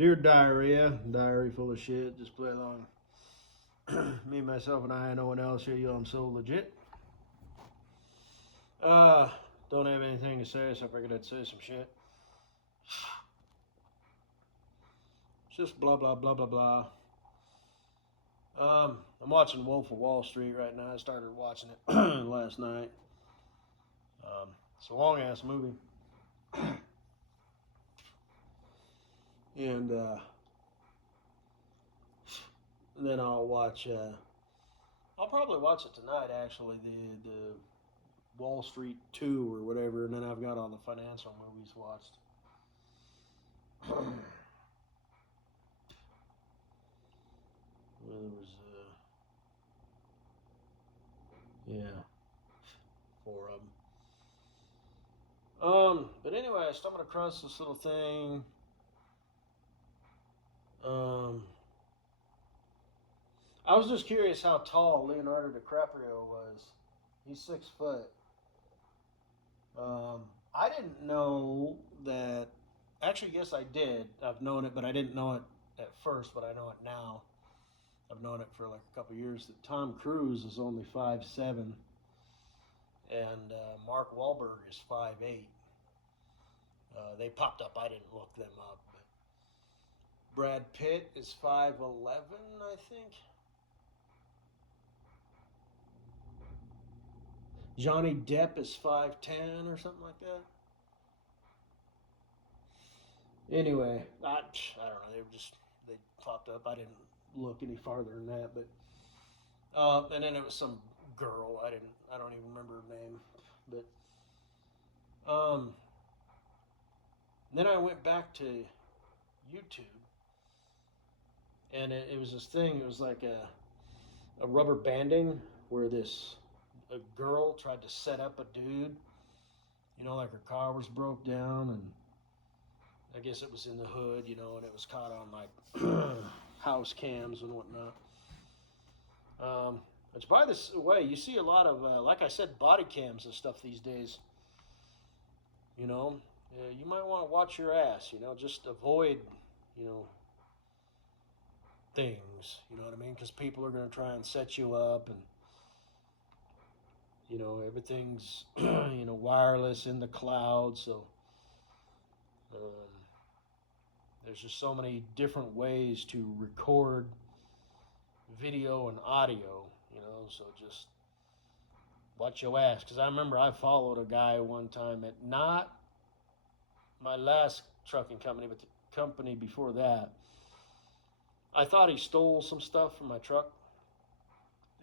Dear Diarrhea, diary full of shit, just play along. Me, myself, and I, no one else here, I'm so legit. Uh, don't have anything to say, so I figured I'd say some shit. It's just blah, blah, blah, blah, blah. I'm watching Wolf of Wall Street right now. I started watching it last night. It's a long ass movie. And then I'll probably watch it tonight, actually, the Wall Street 2 or whatever, and then I've got all the financial movies watched. There was, yeah, four of them. But anyway, I stumbled across this little thing. Um, I was just curious how tall Leonardo DiCaprio was. He's 6 foot. I didn't know that. Actually, yes, I did. I've known it, but I didn't know it at first. But I know it now. I've known it for like a couple years. That Tom Cruise is only 5'7", and Mark Wahlberg is 5'8". They popped up. I didn't look them up. But Brad Pitt is 5'11", I think. Johnny Depp is 5'10" or something like that. Anyway, I don't know. They popped up. I didn't look any farther than that. But and then it was some girl. I don't even remember her name. But then I went back to YouTube, and it was this thing. It was like a rubber banding where a girl tried to set up a dude. Like her car was broke down, and I guess it was in the hood, and it was caught on like house cams and whatnot. Which, by the way, you see a lot of, like I said, body cams and stuff these days. You know, you might want to watch your ass. Just avoid, you know, things. You know what I mean? Because people are going to try and set you up, and everything's wireless in the cloud. So um, there's just so many different ways to record video and audio. So just watch your ass. Because I remember I followed a guy one time at not my last trucking company, but the company before that. I thought he stole some stuff from my truck,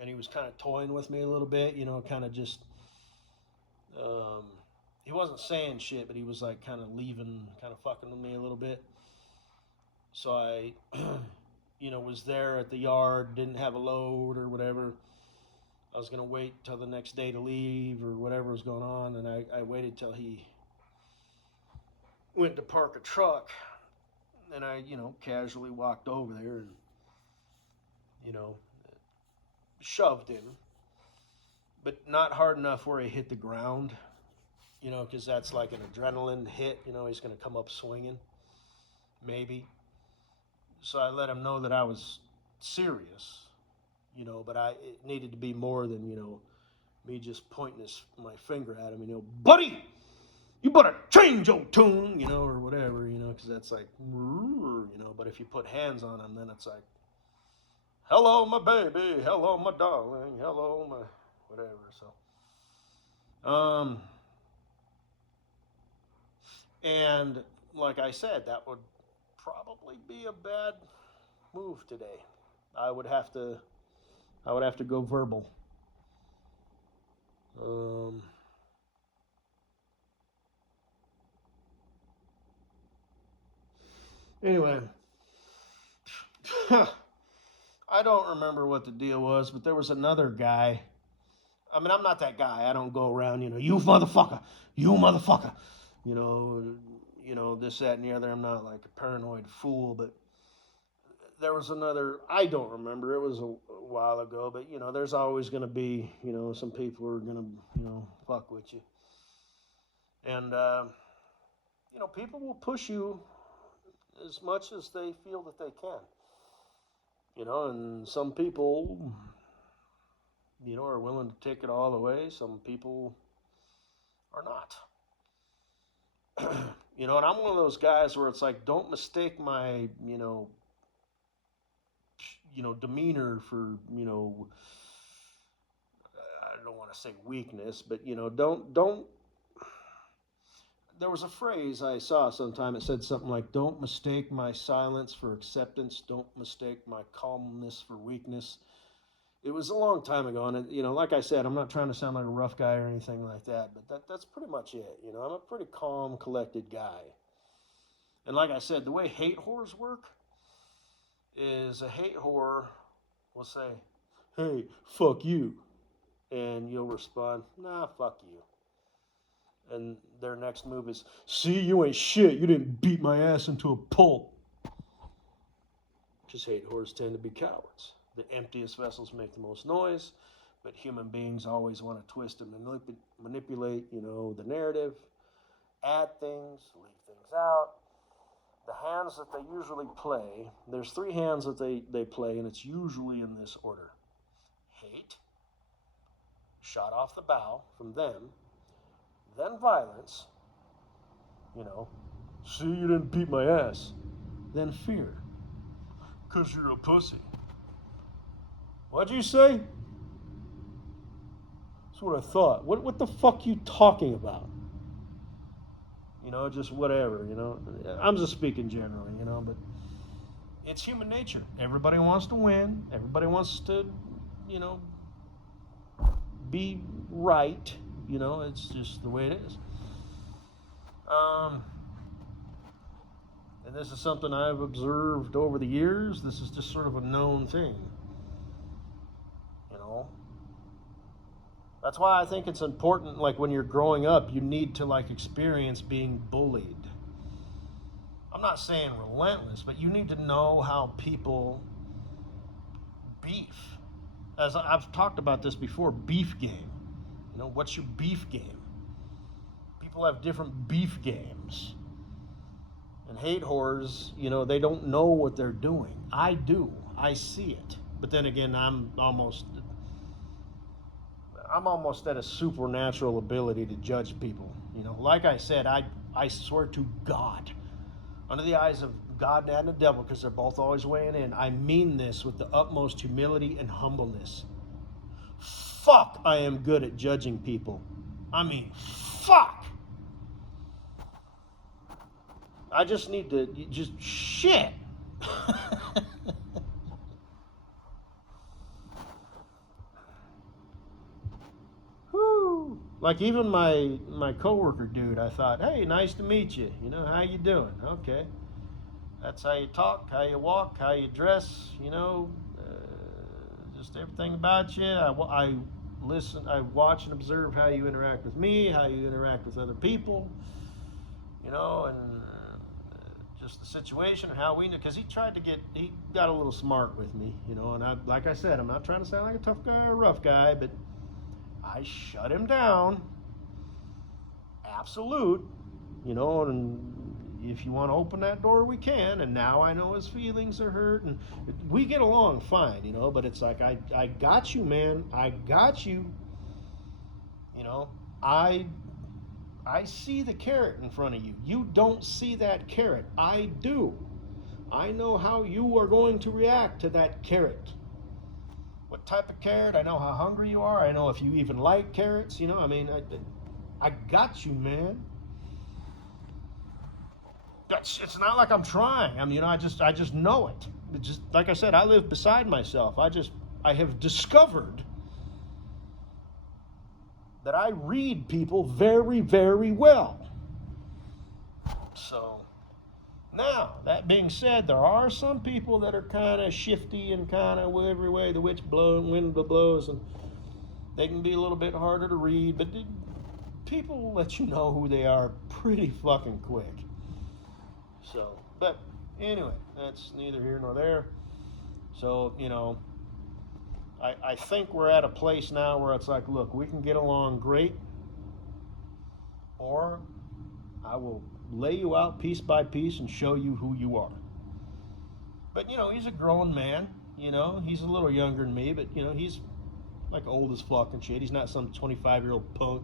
and he was kind of toying with me a little bit, kind of just, he wasn't saying shit, but he was like kind of fucking with me a little bit. So I, was there at the yard, didn't have a load or whatever. I was going to wait till the next day to leave or whatever was going on, and I waited till he went to park a truck, and I, casually walked over there and, shoved him, but not hard enough where he hit the ground, because that's like an adrenaline hit, he's going to come up swinging, maybe. So I let him know that I was serious, but it needed to be more than, me just pointing my finger at him, buddy, you better change your tune, or whatever, because that's like, but if you put hands on him, then it's like, hello, my baby, hello, my darling, hello, my whatever. So, and like I said, that would probably be a bad move today. I would have to go verbal. Anyway, I don't remember what the deal was, but there was another guy. I mean, I'm not that guy. I don't go around, you motherfucker, you motherfucker, you know, this, that, and the other. I'm not like a paranoid fool, but there was another. I don't remember. It was a while ago, but there's always going to be, some people who are going to, fuck with you, and people will push you as much as they feel that they can. And some people, are willing to take it all the way. Some people are not. And I'm one of those guys where it's like, don't mistake my, demeanor for, I don't want to say weakness, but don't. There was a phrase I saw sometime. It said something like, "Don't mistake my silence for acceptance. Don't mistake my calmness for weakness." It was a long time ago, and like I said, I'm not trying to sound like a rough guy or anything like that, but that's pretty much it. I'm a pretty calm, collected guy, and like I said, the way hate whores work is a hate whore will say, "Hey, fuck you," and you'll respond, "Nah, fuck you." And their next move is, "See, you ain't shit. You didn't beat my ass into a pulp." Because hate whores tend to be cowards. The emptiest vessels make the most noise, but human beings always want to twist and manipulate, the narrative, add things, leave things out. The hands that they usually play, there's 3 hands that they play, and it's usually in this order. Hate, shot off the bow from them, then violence, "See, you didn't beat my ass," then fear, "'Cause you're a pussy." What'd you say? That's what I thought. What the fuck you talking about? Just whatever, I'm just speaking generally, but it's human nature. Everybody wants to win. Everybody wants to, you know, be right. It's just the way it is. And this is something I've observed over the years. This is just sort of a known thing. That's why I think it's important, like when you're growing up, you need to experience being bullied. I'm not saying relentless, but you need to know how people beef. As I've talked about this before, beef game. What's your beef game? People have different beef games. And hate whores, they don't know what they're doing. I do. I see it. But then again, I'm almost at a supernatural ability to judge people. Like I said, I swear to God, under the eyes of God and the devil, because they're both always weighing in, I mean this with the utmost humility and humbleness. Fuck, I am good at judging people. I mean, fuck. I just need to shit. Whew. Like even my coworker dude, I thought, hey, nice to meet you. How you doing? Okay. That's how you talk, how you walk, how you dress, just everything about you. I listen, I watch and observe how you interact with me, how you interact with other people, and just the situation and how we know. Because he got a little smart with me, and like I said, I'm not trying to sound like a tough guy or a rough guy, but I shut him down. Absolute, and if you want to open that door, we can. And now I know his feelings are hurt, and we get along fine, but it's like, I got you, man. I got you. I see the carrot in front of you. You don't see that carrot. I do. I know how you are going to react to that carrot. What type of carrot? I know how hungry you are. I know if you even like carrots. I got you, man. It's not like I'm trying. I just know it. It's just like I said, I live beside myself. I have discovered that I read people very, very well. So now, that being said, there are some people that are kind of shifty and kind of every way the wind blows, and they can be a little bit harder to read, but people will let you know who they are pretty fucking quick. So, but anyway, that's neither here nor there. So, I think we're at a place now where it's like, look, we can get along great, or I will lay you out piece by piece and show you who you are. But, he's a grown man. He's a little younger than me, but, he's like old as fuck and shit. He's not some 25-year-old punk,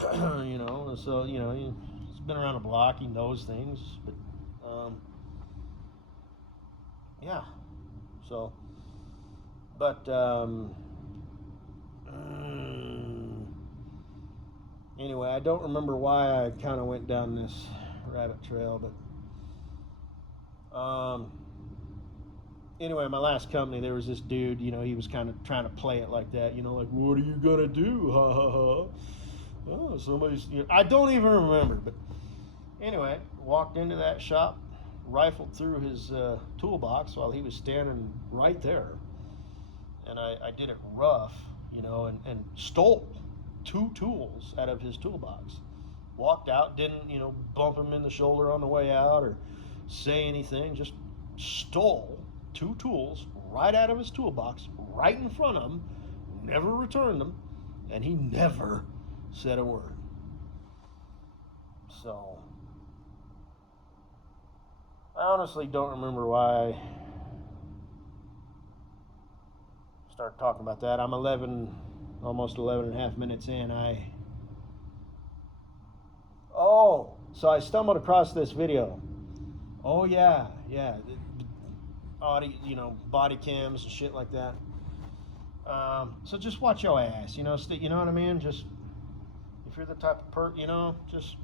so, he's been around the block. He knows things. But, yeah. So, but, anyway, I don't remember why I kind of went down this rabbit trail, but anyway, my last company, there was this dude, he was kind of trying to play it like that, like, what are you gonna do? Ha ha ha. Oh, somebody's, I don't even remember, but anyway, walked into that shop, rifled through his toolbox while he was standing right there, and I did it rough, and stole 2 tools out of his toolbox. Walked out, didn't, bump him in the shoulder on the way out or say anything, just stole 2 tools right out of his toolbox, right in front of him, never returned them, and he never said a word. So, I honestly don't remember why I started talking about that. I'm almost 11 and a half minutes in. So I stumbled across this video. Oh yeah, audio, body cams and shit like that. So just watch your ass, you know what I mean? Just, if you're the type of just,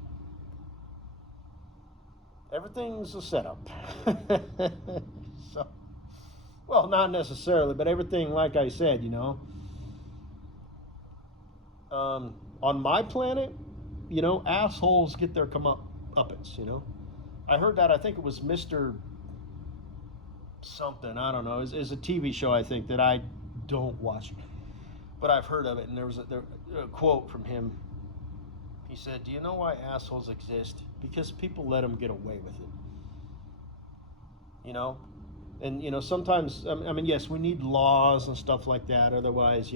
everything's a setup. So, well, not necessarily, but everything, like I said, on my planet, assholes get their comeuppance, I heard that, I think it was Mr. something, I don't know, is a TV show, I think, that I don't watch, but I've heard of it, and there was a quote from him. He said, do you know why assholes exist? Because people let them get away with it, and, sometimes, I mean, yes, we need laws and stuff like that, otherwise,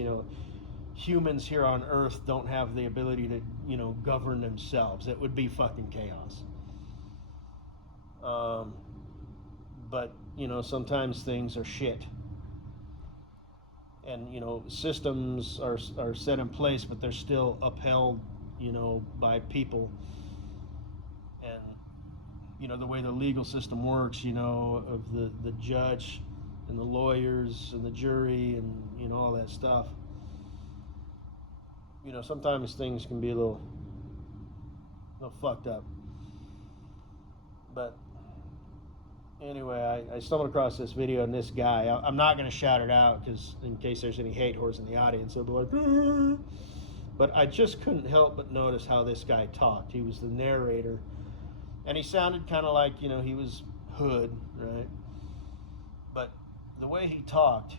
humans here on Earth don't have the ability to, govern themselves. It would be fucking chaos. But, sometimes things are shit. And, systems are set in place, but they're still upheld, by people. And, the way the legal system works, of the judge and the lawyers and the jury and, all that stuff. Sometimes things can be a little fucked up. But anyway, I stumbled across this video and this guy. I'm not going to shout it out because in case there's any hate whores in the audience, they'll be like, ah. But I just couldn't help but notice how this guy talked. He was the narrator, and he sounded kind of like, he was hood, right? But the way he talked,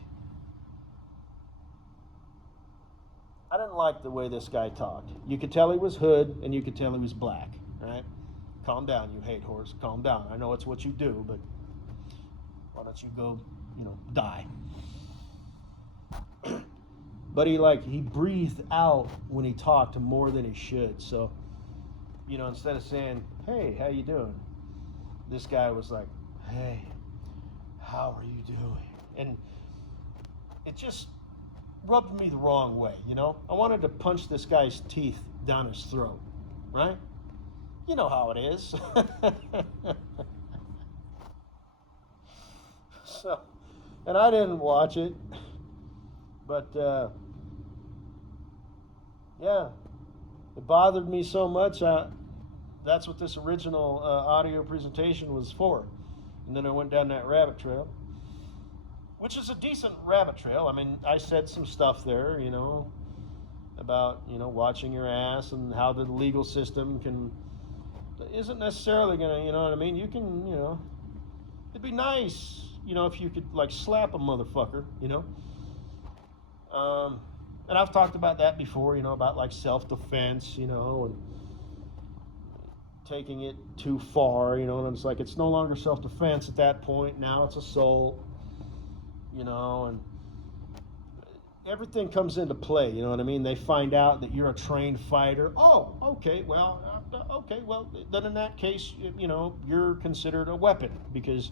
I didn't like the way this guy talked. You could tell he was hood, and you could tell he was black, right? Calm down, you hate whores. Calm down. I know it's what you do, but why don't you go, die? But he breathed out when he talked more than he should. So, instead of saying, hey, how you doing? This guy was like, hey, how are you doing? And it just rubbed me the wrong way, I wanted to punch this guy's teeth down his throat, right? You know how it is. So, and I didn't watch it, but yeah, it bothered me so much. That's what this original audio presentation was for. And then I went down that rabbit trail, which is a decent rabbit trail. I mean, I said some stuff there, about, watching your ass and how the legal system isn't necessarily gonna, you know what I mean? You can, it'd be nice, if you could slap a motherfucker, and I've talked about that before, about self-defense, and taking it too far, and it's it's no longer self-defense at that point. Now it's assault, and everything comes into play, you know what I mean? They find out that you're a trained fighter. Oh, okay, well, Okay, well, then in that case, you know, you're considered a weapon because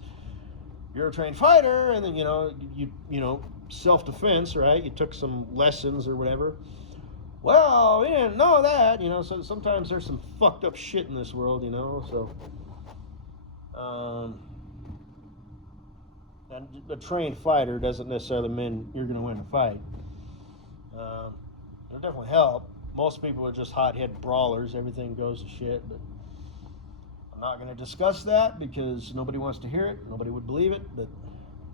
you're a trained fighter, and then you know self-defense, right? You took some lessons or whatever. Well, we didn't know that, you know. So sometimes there's some fucked up shit in this world, you know. So, and a trained fighter doesn't necessarily mean you're going to win a fight. It'll definitely help. Most people are just hot-head brawlers. Everything goes to shit, but I'm not going to discuss that because nobody wants to hear it. Nobody would believe it, but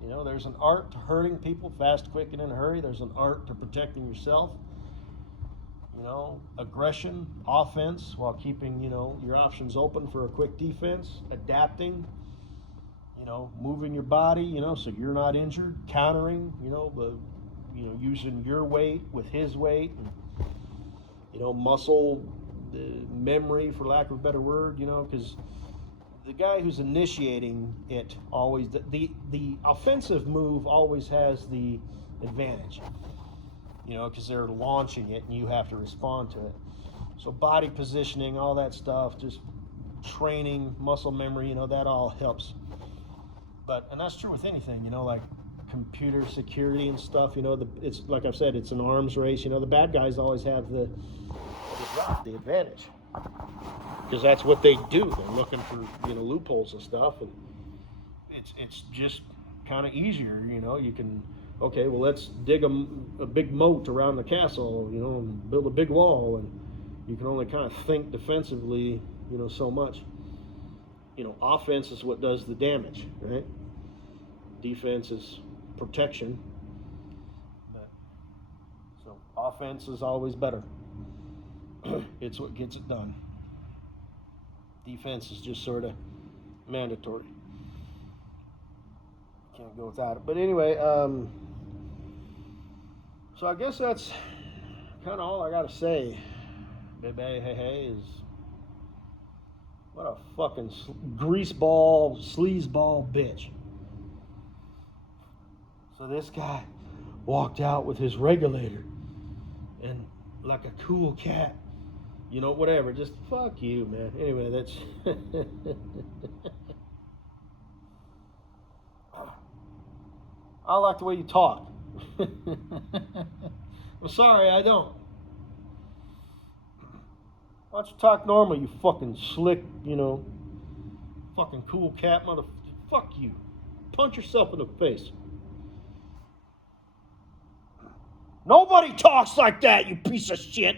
you know, there's an art to hurting people fast, quick, and in a hurry. There's an art to protecting yourself. You know, aggression, offense, while keeping, you know, your options open for a quick defense, adapting, you know, moving your body, you know, so you're not injured, countering, using your weight with his weight, and, you know, muscle memory, for lack of a better word, you know, because the guy who's initiating it always, the offensive move always has the advantage, you know, because they're launching it and you have to respond to it. So body positioning, all that stuff, just training, muscle memory, you know, that all helps. But, and that's true with anything, you know, like computer security and stuff, you know, it's like I've said, it's an arms race, you know, the bad guys always have the advantage. Because that's what they do. They're looking for, you know, loopholes and stuff, and it's just kind of easier, you know. You can, okay, well, let's dig a big moat around the castle, you know, and build a big wall, and you can only kind of think defensively, you know, so much. You know, offense is what does the damage, right? Defense is protection. But, so offense is always better. It's what gets it done. Defense is just sort of mandatory. Can't go without it. But anyway, so I guess that's kind of all I got to say. Baby, hey, is what a fucking greaseball, sleazeball bitch. So this guy walked out with his regulator and like a cool cat. You know, whatever, just fuck you, man. Anyway, that's... I like the way you talk. I'm sorry, I don't. Why don't you talk normal, you fucking slick, you know, fucking cool cat mother... Fuck you. Punch yourself in the face. Nobody talks like that, you piece of shit.